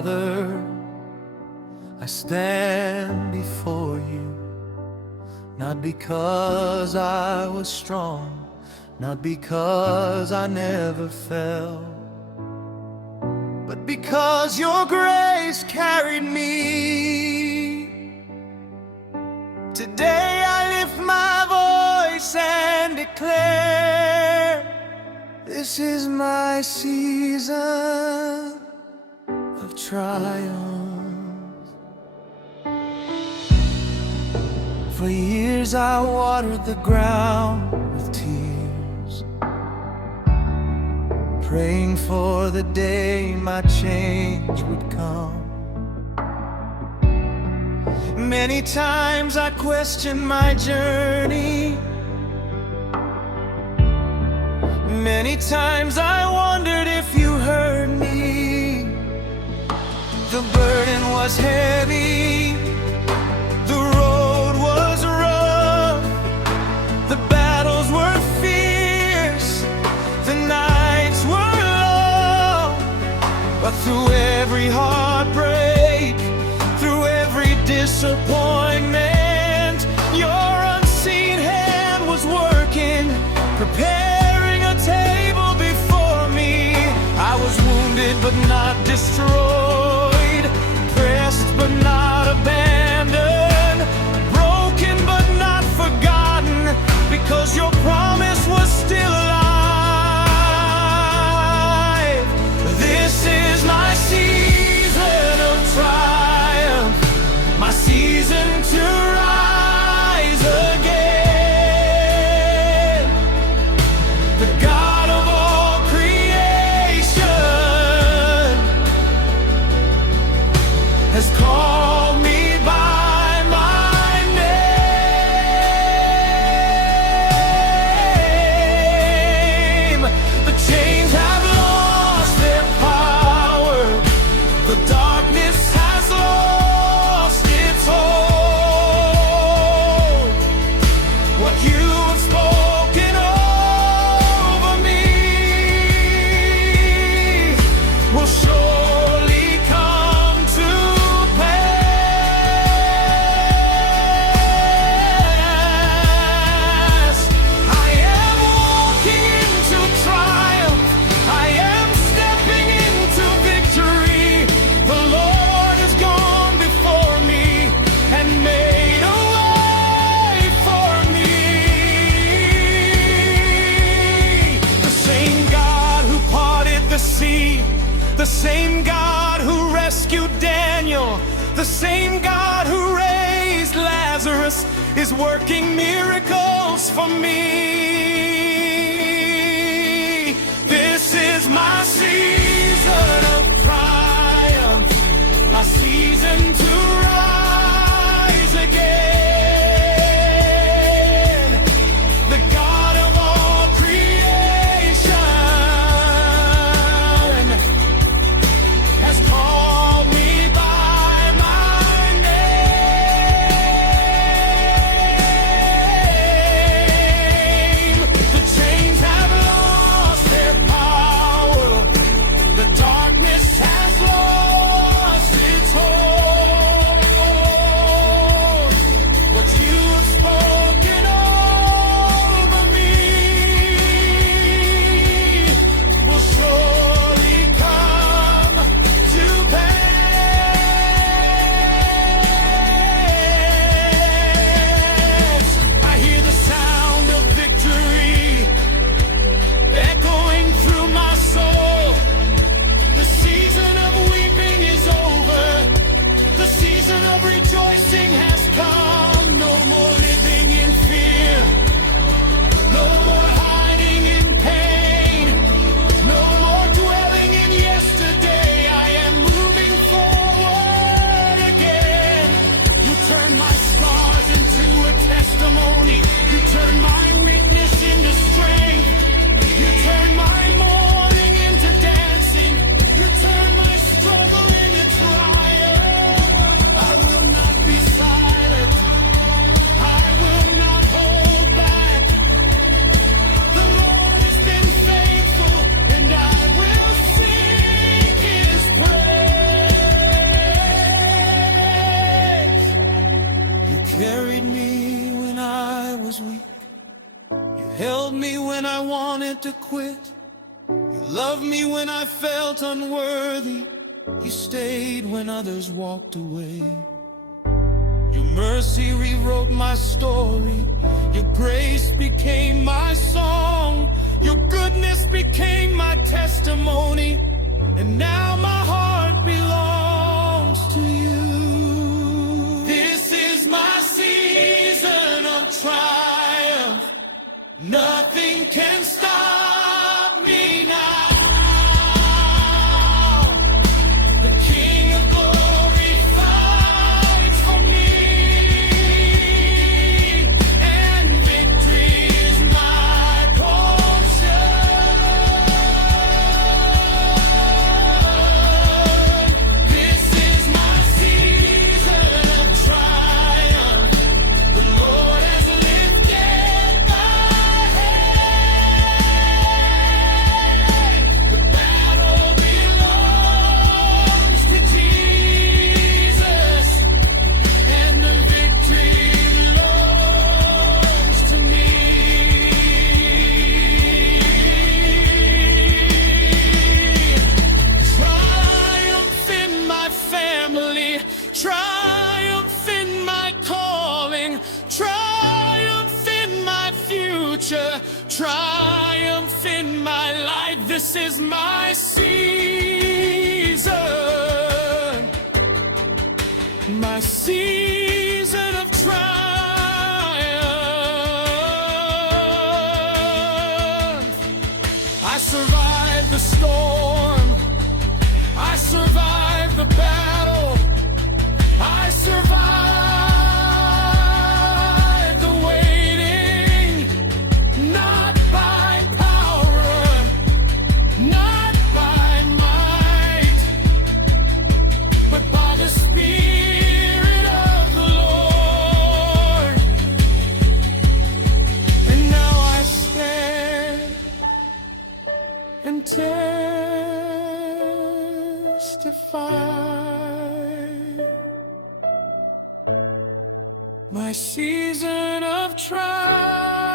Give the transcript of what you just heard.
Father, I stand before you, not because I was strong, not because I never fell, but because your grace carried me. Today I lift my voice and declare, this is my season of triumph. For years I watered the ground with tears, praying for the day my change would come. Many times I questioned my journey. Many times I wondered if you heard me. The burden was heavy, the road was rough, the battles were fierce, the nights were long. But through every heartbreak, through every disappointment, your unseen hand was working, preparing a table before me. I was wounded but not destroyed, pressed but not abandoned, broken but not forgotten, because your promise was still alive. This is my season of triumph, my season to rise again. The God of all creation has called me by my name. The chains have lost their power, the darkness has lost its hold. What you have spoken over me will surely come to pass. I am walking into triumph, I am stepping into victory. The Lord has gone before me and made a way for me. The same God who parted the sea, the same God who rescued Daniel, the same God who raised Lazarus is working miracles for me. This is my season of triumph, my season to rise again. The God of all creation has called me by my name. The chains have lost their power, the darkness has lost its hold. carried me when I was weak. You held me when I wanted to quit. You loved me when I felt unworthy. You stayed when others walked away. Your mercy rewrote my story. Your grace became my song. Your goodness became my testimony. And now my heart belongs to you. This is my season of triumph. Nothing can stop me now. The King of Glory fights for me, and victory is my portion. This is my season of triumph. The Lord has lifted my head. The battle belongs to Jesus, and the victory belongs to me. Triumph in my family, triumph in my calling, triumph in my future, triumph in my life. This is my season, my season of triumph. I survived the storm, I survived the battle, I survived the waiting, not by power, not by might, but by the Spirit of the Lord. And now I stand and testify. My season of triumph.